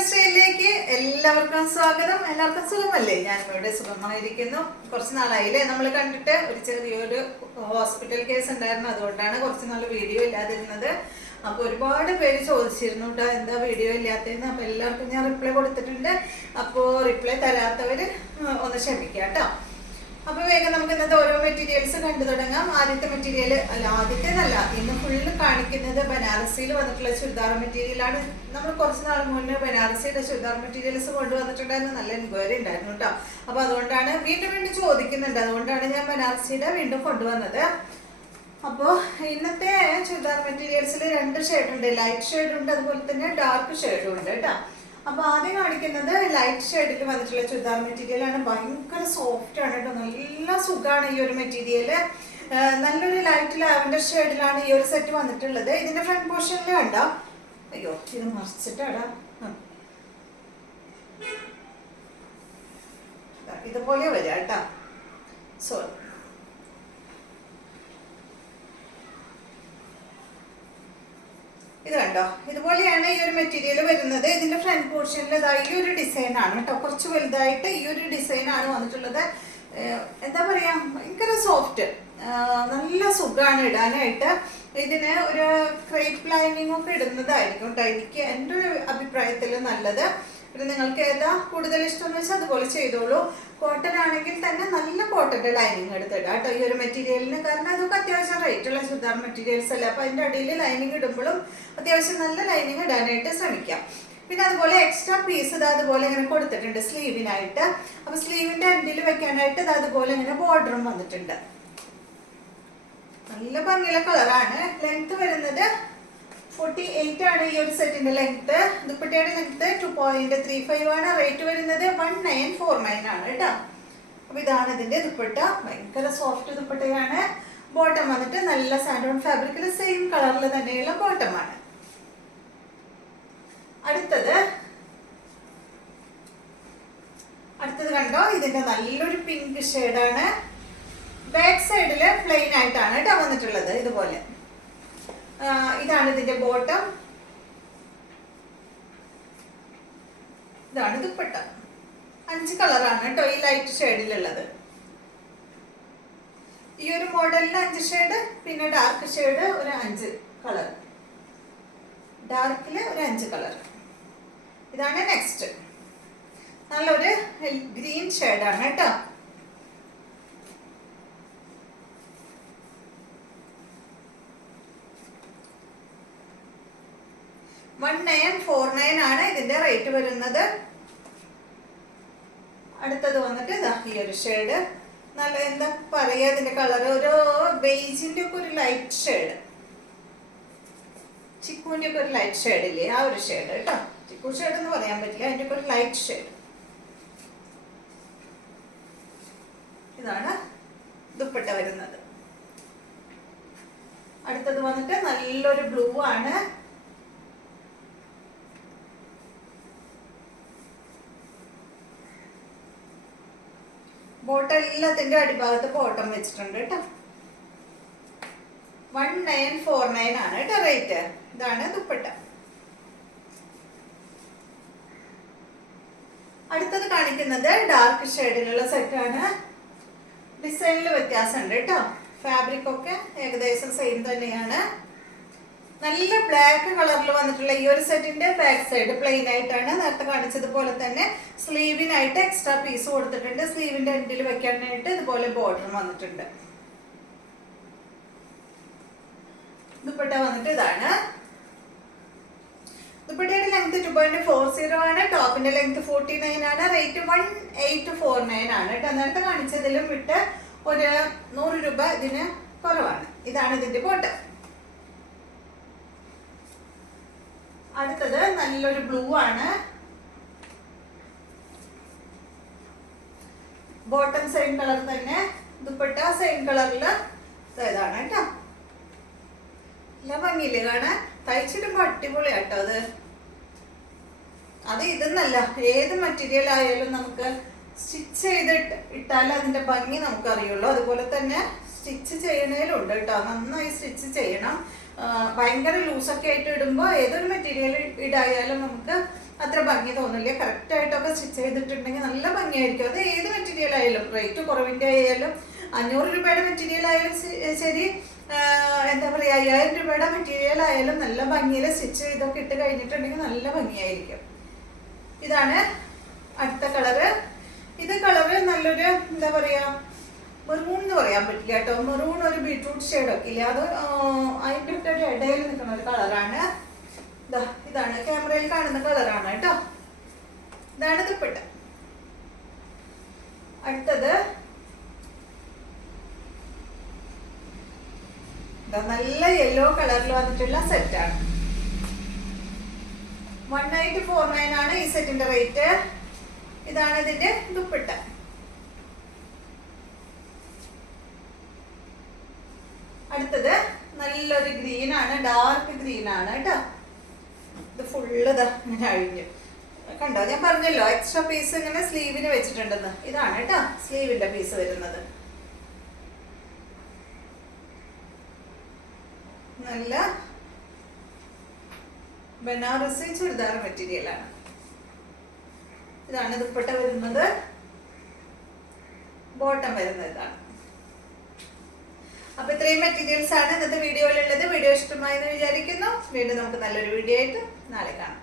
Life സ്റ്റൈലിലേക്ക് എല്ലാവർക്കും സ്വാഗതം. എല്ലാവർക്കും സുഖമല്ലേ? ഞാനിവിടെ സുഖമായിരിക്കുന്നു. കുറച്ച് നാളായില്ലേ നമ്മൾ കണ്ടിട്ട്. ഒരു ചെറിയൊരു ഹോസ്പിറ്റൽ കേസ് ഉണ്ടായിരുന്നു, അതുകൊണ്ടാണ് കുറച്ച് നാൾ വീഡിയോ ഇല്ലാതിരുന്നത്. അപ്പോൾ ഒരുപാട് പേര് ചോദിച്ചിരുന്നു കേട്ടോ, എന്താ വീഡിയോ ഇല്ലാത്തതെന്ന്. അപ്പോൾ എല്ലാവർക്കും ഞാൻ റിപ്ലൈ കൊടുത്തിട്ടുണ്ട്. അപ്പോൾ റിപ്ലൈ തരാത്തവർ ഒന്ന് ക്ഷമിക്കുക കേട്ടോ. അപ്പോൾ വേഗം നമുക്ക് ഇന്നത്തെ ഓരോ മെറ്റീരിയൽസ് കണ്ടു തുടങ്ങാം. ആദ്യത്തെ മെറ്റീരിയൽ ആദ്യത്തേതല്ല, ഇന്ന് ഫുള്ള് കാണിക്കുന്നത് ബനാറസിയിൽ വന്നിട്ടുള്ള ചുരിദാർ മെറ്റീരിയലാണ്. നമ്മൾ കുറച്ച് നാൾ മുന്നേ ബനാറസിയുടെ ചുരിദാർ മെറ്റീരിയൽസ് കൊണ്ടുവന്നിട്ടുണ്ടായിരുന്നു, നല്ല എൻക്വയറി ഉണ്ടായിരുന്നു കേട്ടോ. അപ്പോൾ അതുകൊണ്ടാണ് വീണ്ടും ചോദിക്കുന്നുണ്ട്, അതുകൊണ്ടാണ് ഞാൻ ബനാറസിയുടെ വീണ്ടും കൊണ്ടുവന്നത്. അപ്പോൾ ഇന്നത്തെ ചുരിദാർ മെറ്റീരിയൽസിൽ രണ്ട് ഷെയ്ഡുണ്ട്, ലൈറ്റ് ഷെയ്ഡുണ്ട്, അതുപോലെ തന്നെ ഡാർക്ക് ഷെയ്ഡും ഉണ്ട് കേട്ടോ. അപ്പോൾ ആദ്യം കാണിക്കുന്നത് ലൈറ്റ് ഷെയ്ഡിൽ വന്നിട്ടുള്ള ചുരിദാർ മെറ്റീരിയൽ ആണ്. ഭയങ്കര സോഫ്റ്റ് ആണ് കേട്ടോ, നല്ല സുഖമാണ് ഈ ഒരു മെറ്റീരിയൽ. നല്ലൊരു ലൈറ്റ് ലാവൻഡർ ഷെയ്ഡിലാണ് ഈ ഒരു സെറ്റ് വന്നിട്ടുള്ളത്. ഇതിന്റെ ഫ്രണ്ട് പോർഷനിൽ കണ്ടോ, അയ്യോ ഇത് മറിച്ചിട്ടാടാ, ഇതുപോലെ വരാം കേട്ടോ. സോറി, ഇത് കണ്ടോ, ഇതുപോലെയാണ് ഈ ഒരു മെറ്റീരിയൽ വരുന്നത്. ഇതിന്റെ ഫ്രണ്ട് പോർഷനിൽ ഈ ഒരു ഡിസൈൻ ആണ് കേട്ടോ, കുറച്ച് വലുതായിട്ട് ഈ ഒരു ഡിസൈൻ ആണ് വന്നിട്ടുള്ളത്. എന്താ പറയാ, ഭയങ്കര സോഫ്റ്റ്, നല്ല സുഖമാണ് ഇടാനായിട്ട്. ഇതിന് ഒരു ക്രേപ്പ് ലൈനിങ് ഒക്കെ ഇടുന്നതായിരിക്കും കേട്ടോ എനിക്ക് എൻ്റെ ഒരു അഭിപ്രായത്തിൽ നല്ലത്. പിന്നെ നിങ്ങൾക്ക് ഏതാ കൂടുതൽ ഇഷ്ടം എന്ന് വെച്ചാൽ അതുപോലെ ചെയ്തോളൂ. കോട്ടൺ ആണെങ്കിൽ തന്നെ നല്ല കോട്ടൻ്റെ ലൈനിങ് എടുത്തിടാം കേട്ടോ ഈ ഒരു മെറ്റീരിയലിന്. കാരണം അതൊക്കെ അത്യാവശ്യം റേറ്റുള്ള ചുരിദാർ മെറ്റീരിയൽസ് അല്ല. അപ്പോൾ അതിൻ്റെ അടിയിൽ ലൈനിങ് ഇടുമ്പോഴും അത്യാവശ്യം നല്ല ലൈനിങ് ഇടാനായിട്ട് ശ്രമിക്കാം. പിന്നെ അതുപോലെ എക്സ്ട്രാ പീസ് ഇത് അതുപോലെ ഇങ്ങനെ കൊടുത്തിട്ടുണ്ട് സ്ലീവിനായിട്ട്. അപ്പോൾ സ്ലീവിൻ്റെ എൻഡിൽ വെക്കാനായിട്ട് ഇത് അതുപോലെ ഇങ്ങനെ ബോർഡറും വന്നിട്ടുണ്ട്. നല്ല ഭംഗിയുള്ള കളറാണ്. ലെങ്ത് വരുന്നത് 48 ആണ് ഈ ഒരു സെറ്റിന്റെ ലെങ്ത്. ദുപ്പട്ടയുടെ ലെങ്ത് 2.35 ആണ്. റേറ്റ് വരുന്നത് 1949 ആണ് കേട്ടോ. അപ്പൊ ഇതാണ് ഇതിന്റെ ദുപ്പട്ട, ഭയങ്കര സോഫ്റ്റ് ദുപ്പട്ടയാണ്. ബോട്ടം വന്നിട്ട് നല്ല സാൻഡോൺ ഫാബ്രിക്കിൽ സെയിം കളറിൽ തന്നെയുള്ള ബോട്ടമാണ്. അടുത്തത് കണ്ടോ, ഇതിന്റെ നല്ലൊരു പിങ്ക് ഷെയ്ഡാണ്. ബാക്ക് സൈഡില് പ്ലെയിൻ ആയിട്ടാണ് കേട്ടോ വന്നിട്ടുള്ളത്. ഇതുപോലെ ഇതാണ് ഇതിന്റെ ബോട്ടം, ഇതാണ് ദുപ്പട്ട. 5 കളറാണ് കേട്ടോ ഈ ലൈറ്റ് ഷെയ്ഡിലുള്ളത്. ഈ ഒരു മോഡലിൽ 5 ഷെയ്ഡ്, പിന്നെ ഡാർക്ക് ഷെയ്ഡ് ഒരു 5 കളർ, ഡാർക്കില് ഒരു 5 കളർ. ഇതാണ് നെക്സ്റ്റ്, നല്ലൊരു ഗ്രീൻ ഷെയ്ഡാണ് കേട്ടോ. $1949 ആണ് ഇതിന്റെ റേറ്റ് വരുന്നത്. അടുത്തത് വന്നിട്ട് ഇതാ ഈ ഒരു ഷെയ്ഡ്, നല്ല എന്താ പറയാ, ഇതിന്റെ കളർ ഒരു ബേജിന്റെ ഒക്കെ ഒരു ലൈറ്റ് ഷെയ്ഡ്, ചിക്കുവിന്റെ ഒക്കെ ഒരു ലൈറ്റ് ഷെയ്ഡ് ഇല്ലേ, ആ ഒരു ഷെയ്ഡ് കേട്ടോ. ചിക്കു ഷെയ്ഡ് എന്ന് പറയാൻ പറ്റില്ല, അതിന്റെ ഒക്കെ ഒരു ലൈറ്റ് ഷെയ്ഡ്. ഇതാണ് ദുപ്പട്ട വരുന്നത്. അടുത്തത് വന്നിട്ട് നല്ലൊരു ബ്ലൂ ആണ്. ബോട്ടം എല്ലാത്തിന്റെ അടിഭാഗത്ത് ബോട്ടം വെച്ചിട്ടുണ്ട് കേട്ടോ. 1949 ആണ് കേട്ടോ റേറ്റ്. ഇതാണ് ദുപ്പട്ട. അടുത്തത് കാണിക്കുന്നത് ഡാർക്ക് ഷെയ്ഡിലുള്ള സെറ്റാണ്. ഡിസൈനിൽ വ്യത്യാസമുണ്ട് കേട്ടോ. ഫാബ്രിക് ഒക്കെ ഏകദേശം സെയിം തന്നെയാണ്. നല്ല ബ്ലാക്ക് കളറിൽ വന്നിട്ടുള്ള ഈ ഒരു സെറ്റിന്റെ ബാക്ക് സൈഡ് പ്ലെയിൻ ആയിട്ടാണ്. നേരത്തെ കാണിച്ചതുപോലെ തന്നെ സ്ലീവിനായിട്ട് എക്സ്ട്രാ പീസ് കൊടുത്തിട്ടുണ്ട്. സ്ലീവിന്റെ എൻഡിൽ വെക്കാനായിട്ട് ഇതുപോലെ ബോർഡർ വന്നിട്ടുണ്ട്. ദുപ്പട്ട വന്നിട്ട് ഇതാണ്. ദുപ്പട്ടയുടെ ലെങ്ത് 2.40 ആണ്. ടോപ്പിന്റെ ലെങ്ത് 49 ആണ്. റേറ്റ് 1849 ആണ് കേട്ടോ. നേരത്തെ കാണിച്ചതിലും വിട്ട് ഒരു 100 രൂപ ഇതിന് കുറവാണ്. ഇതാണ് ഇതിന്റെ ബോട്ടം. അടുത്തത് നല്ലൊരു ബ്ലൂ ആണ്. ബോട്ടം സെയിം കളർ തന്നെ, ദുപ്പട്ട സെയിം കളറില് ഇതാണ് കേട്ടോ. നല്ല ഭംഗിയില്ലേ കാണാൻ, തയ്ച്ചിടുമ്പോ അടിപൊളിയാട്ടോ. അത് ഇതെന്നല്ല, ഏത് മെറ്റീരിയൽ ആയാലും നമുക്ക് സ്റ്റിച്ച് ചെയ്ത് ഇട്ടാൽ അതിന്റെ ഭംഗി നമുക്കറിയുള്ളൂ. അതുപോലെ തന്നെ സ്റ്റിച്ച് ചെയ്യണേലുണ്ട് കേട്ടോ, നന്നായി സ്റ്റിച്ച് ചെയ്യണം. ഭയങ്കര ലൂസൊക്കെ ആയിട്ട് ഇടുമ്പോൾ ഏതൊരു മെറ്റീരിയൽ ഇടായാലും നമുക്ക് അത്ര ഭംഗി തോന്നില്ല. കറക്റ്റായിട്ടൊക്കെ സ്റ്റിച്ച് ചെയ്തിട്ടുണ്ടെങ്കിൽ നല്ല ഭംഗിയായിരിക്കും. അത് ഏത് മെറ്റീരിയൽ ആയാലും, റേറ്റ് കുറവിൻ്റെ ആയാലും, 500 രൂപയുടെ മെറ്റീരിയൽ ആയാലും ശരി, എന്താ പറയുക, 5000 രൂപയുടെ മെറ്റീരിയൽ ആയാലും നല്ല ഭംഗിയിൽ സ്റ്റിച്ച് ചെയ്തൊക്കെ ഇട്ട് കഴിഞ്ഞിട്ടുണ്ടെങ്കിൽ നല്ല ഭംഗിയായിരിക്കും. ഇതാണ് അടുത്ത കളറ്. ഇത് കളറ് നല്ലൊരു എന്താ പറയുക, മെറൂൺ എന്ന് പറയാൻ പറ്റില്ല കേട്ടോ. മെറൂൺ ഒരു ബീട്രൂട്ട് ഷെയ്ഡൊക്കെ ഇല്ല, അത് അതിൻ്റെ ഇടയിൽ നിൽക്കുന്ന ഒരു കളറാണ്. ഇതാണ് ക്യാമറയിൽ കാണുന്ന കളറാണ് കേട്ടോ. ഇതാണ് ദുപ്പട്ട. അടുത്തത് നല്ല യെല്ലോ കളറിൽ വന്നിട്ടുള്ള സെറ്റാണ്. 1849 ആണ് ഈ സെറ്റിന്റെ റേറ്റ്. ഇതാണ് ഇതിന്റെ ദുപ്പട്ട. അടുത്തത് നല്ലൊരു ഗ്രീൻ ആണ്, ഡാർക്ക് ഗ്രീൻ ആണ് കേട്ടോ. ഇത് ഫുള്ള് ഇങ്ങനെ അഴിഞ്ഞു കണ്ടോ. ഞാൻ പറഞ്ഞല്ലോ എക്സ്ട്രാ പീസ് ഇങ്ങനെ സ്ലീവിന് വെച്ചിട്ടുണ്ടെന്ന്. ഇതാണ് കേട്ടോ സ്ലീവിന്റെ പീസ് വരുന്നത്. നല്ല ബനാറസി ചുരിദാർ മെറ്റീരിയലാണ്. ഇതാണ് ദുപ്പട്ട വരുന്നത്. ബോട്ടം വരുന്നത് ഇതാണ്. അപ്പൊ ഇത്രയും മെറ്റീരിയൽസ് ആണ് ഇന്നത്തെ വീഡിയോയിലുള്ളത്. വീഡിയോ ഇഷ്ടമായെന്ന് വിചാരിക്കുന്നു. വീണ്ടും നമുക്ക് നല്ലൊരു വീഡിയോ ആയിട്ട് നാളെ കാണാം.